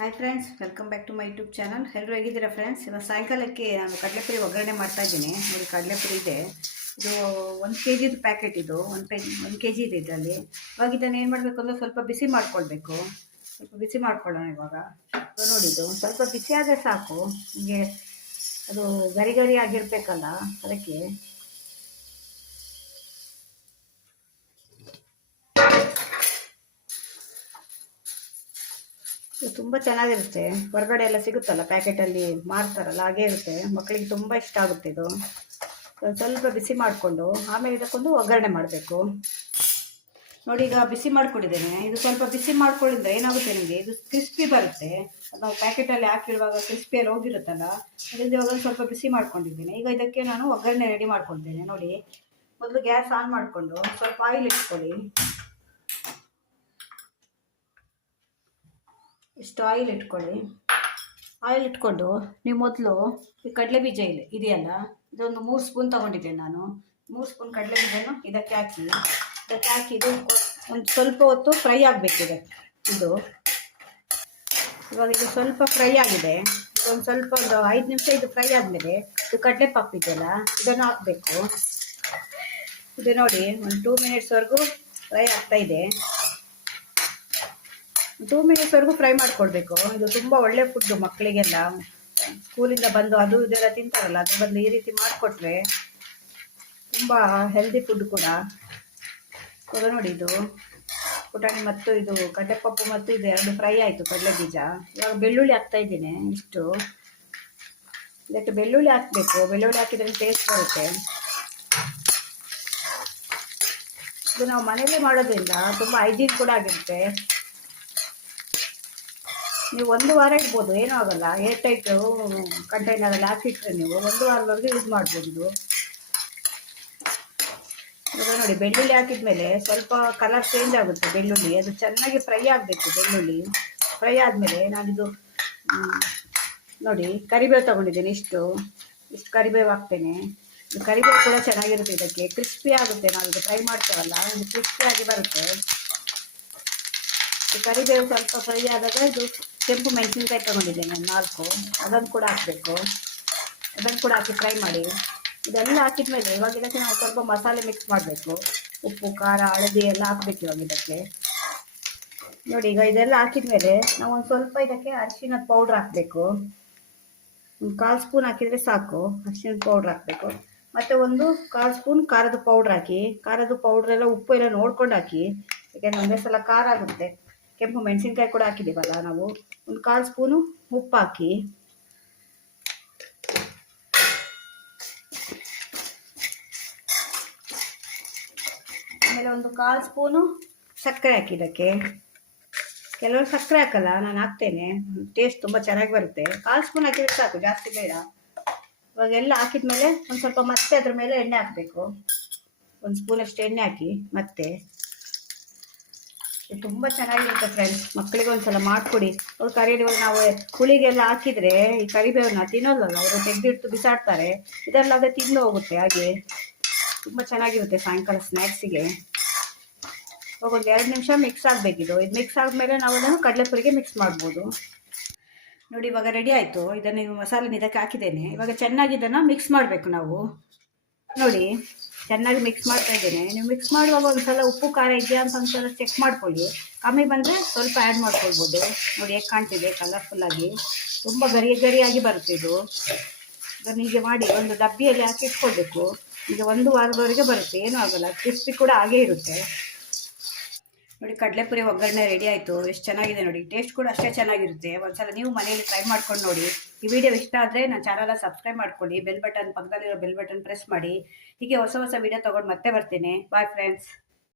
Hi friends, welcome back to my YouTube channel. ಎಲ್ಲರೂ ಹೇಗಿದ್ದೀರಾ friends? ಇವಾಗ ಸಾಯಂಕಾಲಕ್ಕೆ ನಾನು ಕಡಲೆಪುರಿ ಒಗ್ಗರಣೆ ಮಾಡ್ತಾ ಇದ್ದೀನಿ. ನೋಡಿ, ಕಡಲೆಪುರಿ ಇದೆ. ಇದು 1 kg ಪ್ಯಾಕೆಟ್. ಇದು 1 kg ಇದೆ ಇದರಲ್ಲಿ. ಇವಾಗ ಇದನ್ನು ಏನು ಮಾಡಬೇಕು ಅಂದರೆ ಸ್ವಲ್ಪ ಬಿಸಿ ಮಾಡ್ಕೊಳ್ಬೇಕು. ಸ್ವಲ್ಪ ಬಿಸಿ ಮಾಡ್ಕೊಳ್ಳೋಣ ಇವಾಗ. ನೋಡಿ, ಇದು ಸ್ವಲ್ಪ ಬಿಸಿ ಆದರೆ ಸಾಕು. ಹೀಗೆ ಅದು ಗರಿ ಗರಿ ಆಗಿರಬೇಕಲ್ಲ, ಅದಕ್ಕೆ ಇದು ತುಂಬ ಚೆನ್ನಾಗಿರುತ್ತೆ. ಹೊರಗಡೆ ಎಲ್ಲ ಸಿಗುತ್ತಲ್ಲ, ಪ್ಯಾಕೆಟಲ್ಲಿ ಮಾರ್ತಾರಲ್ಲ, ಹಾಗೇ ಇರುತ್ತೆ. ಮಕ್ಕಳಿಗೆ ತುಂಬ ಇಷ್ಟ ಆಗುತ್ತೆ ಇದು. ಸ್ವಲ್ಪ ಬಿಸಿ ಮಾಡಿಕೊಂಡು ಆಮೇಲೆ ಇದಕ್ಕೊಂದು ಒಗ್ಗರಣೆ ಮಾಡಬೇಕು. ನೋಡಿ, ಈಗ ಬಿಸಿ ಮಾಡಿಕೊಂಡಿದ್ದೇನೆ. ಇದು ಸ್ವಲ್ಪ ಬಿಸಿ ಮಾಡ್ಕೊಳ್ಳಿದ್ರೆ ಏನಾಗುತ್ತೆ ನಿಮಗೆ, ಇದು ಕ್ರಿಸ್ಪಿ ಬರುತ್ತೆ. ಅದು ನಾವು ಪ್ಯಾಕೆಟಲ್ಲಿ ಹಾಕಿರುವಾಗ ಕ್ರಿಸ್ಪಿಯಲ್ಲಿ ಹೋಗಿರುತ್ತಲ್ಲ, ಅದರಿಂದ ಇವಾಗ ಸ್ವಲ್ಪ ಬಿಸಿ ಮಾಡ್ಕೊಂಡಿದ್ದೇನೆ. ಈಗ ಇದಕ್ಕೆ ನಾನು ಒಗ್ಗರಣೆ ರೆಡಿ ಮಾಡ್ಕೊಳ್ತೇನೆ. ನೋಡಿ, ಮೊದಲು ಗ್ಯಾಸ್ ಆನ್ ಮಾಡಿಕೊಂಡು ಸ್ವಲ್ಪ ಆಯಿಲ್ ಇಟ್ಕೊಳ್ಳಿ. ಇಷ್ಟು ಆಯಿಲ್ ಇಟ್ಕೊಳ್ಳಿ. ಆಯಿಲ್ ಇಟ್ಕೊಂಡು ನೀವು ಮೊದಲು ಈ ಕಡಲೆ ಬೀಜ ಇದೆಯಲ್ಲ, ಇದೊಂದು 3 ಸ್ಪೂನ್ ತೊಗೊಂಡಿದ್ದೇನೆ ನಾನು. 3 ಸ್ಪೂನ್ ಕಡಲೆ ಬೀಜನ ಇದಕ್ಕೆ ಹಾಕಿ ಇದು ಒಂದು ಸ್ವಲ್ಪ ಹೊತ್ತು ಫ್ರೈ ಆಗಬೇಕಿದೆ. ಇದು ಇವಾಗ ಇದು ಸ್ವಲ್ಪ ಫ್ರೈ ಆಗಿದೆ. ಒಂದು ಸ್ವಲ್ಪ 5 ನಿಮಿಷ ಇದು ಫ್ರೈ ಆದಮೇಲೆ ಇದು ಕಡಲೆ ಪಪ್ಪು ಇದೆಯಲ್ಲ, ಇದನ್ನು ಹಾಕಬೇಕು. ಇದು ನೋಡಿ, ಒಂದು 2 ಮಿನಿಟ್ಸ್ವರೆಗೂ ಫ್ರೈ ಆಗ್ತಾ ಇದೆ. 2 ಮಿನಿಟ್ಸ್ವರೆಗೂ ಫ್ರೈ ಮಾಡ್ಕೊಳ್ಬೇಕು. ಇದು ತುಂಬ ಒಳ್ಳೆ ಫುಡ್ಡು. ಮಕ್ಕಳಿಗೆಲ್ಲ ಸ್ಕೂಲಿಂದ ಬಂದು ಅದು ಇದೆಲ್ಲ ತಿಂತಾರಲ್ಲ, ಅದ್ರ ಬದಲು ಈ ರೀತಿ ಮಾಡಿಕೊಟ್ರೆ ತುಂಬ ಹೆಲ್ದಿ ಫುಡ್ ಕೂಡ. ಇವಾಗ ನೋಡಿ, ಇದು ಪುಟಾಣಿ ಮತ್ತು ಇದು ಕಡಲೆಪಪ್ಪು ಮತ್ತು ಇದು 2 ಫ್ರೈ ಆಯಿತು, ಕಡಲೆ ಬೀಜ. ಇವಾಗ ಬೆಳ್ಳುಳ್ಳಿ ಹಾಕ್ತಾ ಇದ್ದೀನಿ. ಇಷ್ಟು ಇದಕ್ಕೆ ಬೆಳ್ಳುಳ್ಳಿ ಹಾಕಬೇಕು. ಬೆಳ್ಳುಳ್ಳಿ ಹಾಕಿದ್ರೆ ಟೇಸ್ಟ್ ಬರುತ್ತೆ. ಇದು ನಾವು ಮನೆಯಲ್ಲೇ ಮಾಡೋದ್ರಿಂದ ತುಂಬ ಹೈಜೀನ್ ಕೂಡ ಆಗಿರುತ್ತೆ. ನೀವು 1 ವಾರ ಇಡ್ಬೋದು, ಏನೂ ಆಗೋಲ್ಲ. ಏರ್ ಟೈಟು ಕಂಟೈನರಲ್ಲಿ ಹಾಕಿಟ್ರೆ ನೀವು 1 ವಾರದವರೆಗೆ ಯೂಸ್ ಮಾಡ್ಬೋದು ಇದು. ಇವಾಗ ನೋಡಿ, ಬೆಳ್ಳುಳ್ಳಿ ಹಾಕಿದ್ಮೇಲೆ ಸ್ವಲ್ಪ ಕಲರ್ ಚೇಂಜ್ ಆಗುತ್ತೆ ಬೆಳ್ಳುಳ್ಳಿ. ಅದು ಚೆನ್ನಾಗಿ ಫ್ರೈ ಆಗಬೇಕು. ಬೆಳ್ಳುಳ್ಳಿ ಫ್ರೈ ಆದಮೇಲೆ ನಾನಿದು ನೋಡಿ ಕರಿಬೇವು ತೊಗೊಂಡಿದ್ದೇನೆ. ಇಷ್ಟು ಕರಿಬೇವು ಹಾಕ್ತೇನೆ. ಇದು ಕರಿಬೇವು ಕೂಡ ಚೆನ್ನಾಗಿರುತ್ತೆ. ಇದಕ್ಕೆ ಕ್ರಿಸ್ಪಿ ಆಗುತ್ತೆ. ನಾವು ಇದು ಫ್ರೈ ಮಾಡ್ತೇವಲ್ಲ, ಇದು ಕ್ರಿಸ್ಪಿಯಾಗಿ ಬರುತ್ತೆ. ಕರಿಬೇವು ಸ್ವಲ್ಪ ಫ್ರೈ ಆದಾಗ ಇದು ಕೆಂಪು ಮೆಣಸಿನ್ಕಾಯಿ ತೊಗೊಂಡಿದ್ದೇನೆ 4, ಅದನ್ನು ಕೂಡ ಹಾಕಬೇಕು. ಅದನ್ನು ಕೂಡ ಹಾಕಿ ಫ್ರೈ ಮಾಡಿ. ಇದೆಲ್ಲ ಹಾಕಿದ್ಮೇಲೆ ಇವಾಗ ಇದಕ್ಕೆ ನಾವು ಸ್ವಲ್ಪ ಮಸಾಲೆ ಮಿಕ್ಸ್ ಮಾಡಬೇಕು. ಉಪ್ಪು, ಖಾರ, ಹಳದಿ ಎಲ್ಲ ಹಾಕಬೇಕು ಇವಾಗ ಇದಕ್ಕೆ. ನೋಡಿ, ಈಗ ಇದೆಲ್ಲ ಹಾಕಿದ್ಮೇಲೆ ನಾವು ಒಂದು ಸ್ವಲ್ಪ ಇದಕ್ಕೆ ಅರಿಶಿಣದ ಪೌಡ್ರ್ ಹಾಕಬೇಕು. ಒಂದು 1/4 ಸ್ಪೂನ್ ಹಾಕಿದರೆ ಸಾಕು. ಅರಿಶಿಣದ ಪೌಡ್ರ್ ಹಾಕಬೇಕು. ಮತ್ತು ಒಂದು 1/4 ಸ್ಪೂನ್ ಖಾರದ ಪೌಡ್ರ್ ಹಾಕಿ. ಖಾರದ ಪೌಡ್ರೆಲ್ಲ ಉಪ್ಪು ಎಲ್ಲ ನೋಡ್ಕೊಂಡು ಹಾಕಿ, ಯಾಕೆಂದರೆ ಒಂದೇ ಸಲ ಖಾರ ಆಗುತ್ತೆ. ಕೆಂಪು ಮೆಣಸಿನ್ಕಾಯಿ ಕೂಡ ಹಾಕಿದ್ದೀವಲ್ಲ ನಾವು. ಒಂದು 1/4 ಸ್ಪೂನು ಉಪ್ಪು ಹಾಕಿ. ಆಮೇಲೆ ಒಂದು 1/4 ಸ್ಪೂನು ಸಕ್ಕರೆ ಹಾಕಿ ಇದಕ್ಕೆ. ಕೆಲವರು ಸಕ್ಕರೆ ಹಾಕಲ್ಲ, ನಾನು ಹಾಕ್ತೇನೆ. ಟೇಸ್ಟ್ ತುಂಬ ಚೆನ್ನಾಗಿ ಬರುತ್ತೆ. 1/4 ಸ್ಪೂನ್ ಹಾಕಿದ್ರೆ ಸಾಕು, ಜಾಸ್ತಿ ಬೇಡ. ಇವಾಗ ಎಲ್ಲ ಹಾಕಿದ್ಮೇಲೆ ಒಂದು ಸ್ವಲ್ಪ ಮತ್ತೆ ಅದ್ರ ಮೇಲೆ ಎಣ್ಣೆ ಹಾಕಬೇಕು. 1 ಸ್ಪೂನಷ್ಟು ಎಣ್ಣೆ ಹಾಕಿ ಮತ್ತೆ. ತುಂಬ ಚೆನ್ನಾಗಿರುತ್ತೆ ಫ್ರೆಂಡ್ಸ್. ಮಕ್ಕಳಿಗೆ ಒಂದ್ಸಲ ಮಾಡಿಕೊಡಿ. ಅವ್ರು ಕರಿಬೇವು ನಾವು ಹುಳಿಗೆಲ್ಲ ಹಾಕಿದರೆ ಈ ಕರಿಬೇವನ್ನ ತಿನ್ನೋಲ್ಲಲ್ಲ, ಅವರು ತೆಗೆದಿಟ್ಟು ಬಿಸಾಡ್ತಾರೆ. ಇದರಲ್ಲಾದರೆ ತಿಂದು ಹೋಗುತ್ತೆ. ಹಾಗೆ ತುಂಬ ಚೆನ್ನಾಗಿರುತ್ತೆ ಸಾಯಂಕಾಲ ಸ್ನ್ಯಾಕ್ಸಿಗೆ. ಇವಾಗ ಒಂದು 2 ನಿಮಿಷ ಮಿಕ್ಸ್ ಆಗಬೇಕಿದು. ಇದು ಮಿಕ್ಸ್ ಆದಮೇಲೆ ನಾವು ಅದನ್ನು ಕಡಲೆಪುರಿಗೆ ಮಿಕ್ಸ್ ಮಾಡ್ಬೋದು. ನೋಡಿ, ಇವಾಗ ರೆಡಿ ಆಯಿತು. ಇದನ್ನು ಮಸಾಲೆ ಇದಕ್ಕೆ ಹಾಕಿದ್ದೇನೆ. ಇವಾಗ ಚೆನ್ನಾಗಿ ಇದನ್ನು ಮಿಕ್ಸ್ ಮಾಡಬೇಕು ನಾವು. ನೋಡಿ, ಚೆನ್ನಾಗಿ ಮಿಕ್ಸ್ ಮಾಡ್ತಾ ಇದ್ದೇನೆ. ನೀವು ಮಿಕ್ಸ್ ಮಾಡುವಾಗ ಒಂದ್ಸಲ ಉಪ್ಪು ಖಾರ ಇದೆಯಾ ಅಂತ ಒಂದ್ಸಲ ಚೆಕ್ ಮಾಡ್ಕೊಳ್ಳಿ. ಕಮ್ಮಿ ಬಂದರೆ ಸ್ವಲ್ಪ ಆ್ಯಡ್ ಮಾಡ್ಕೊಳ್ಬೋದು. ನೋಡಿ ಹೇಗೆ ಕಾಣ್ತಿದೆ ಕಲರ್ಫುಲ್ಲಾಗಿ. ತುಂಬ ಗರಿಯಾಗಿ ಬರುತ್ತೆ ಇದು. ಇದನ್ನು ಹೀಗೆ ಮಾಡಿ ಒಂದು ಡಬ್ಬಿಯಲ್ಲಿ ಹಾಕಿ ಇಟ್ಕೊಳ್ಬೇಕು. ಈಗ 1 ವಾರದವರೆಗೆ ಬರುತ್ತೆ, ಏನೂ ಆಗೋಲ್ಲ. ಕ್ರಿಸ್ಪಿ ಕೂಡ ಹಾಗೇ ಇರುತ್ತೆ. ನೋಡಿ, ಕಡಲೆಪುರಿ ಒಗ್ಗರಣೆ ರೆಡಿ ಆಯಿತು. ಎಷ್ಟು ಚೆನ್ನಾಗಿದೆ ನೋಡಿ. ಟೇಸ್ಟ್ ಕೂಡ ಅಷ್ಟೇ ಚೆನ್ನಾಗಿರುತ್ತೆ. ಒಂದ್ಸಲ ನೀವು ಮನೆಯಲ್ಲಿ ಟ್ರೈ ಮಾಡ್ಕೊಂಡು ನೋಡಿ. ಈ ವಿಡಿಯೋ ಇಷ್ಟ ಆದರೆ ನನ್ನ ಚಾನಲ್ನ ಸಬ್ಸ್ಕ್ರೈಬ್ ಮಾಡ್ಕೊಳ್ಳಿ. ಬೆಲ್ ಬಟನ್ ಪಕ್ಕದಲ್ಲಿರೋ ಬೆಲ್ ಬಟನ್ ಪ್ರೆಸ್ ಮಾಡಿ. ಹೀಗೆ ಹೊಸ ವಿಡಿಯೋ ತೊಗೊಂಡು ಮತ್ತೆ ಬರ್ತೇನೆ. Bye friends.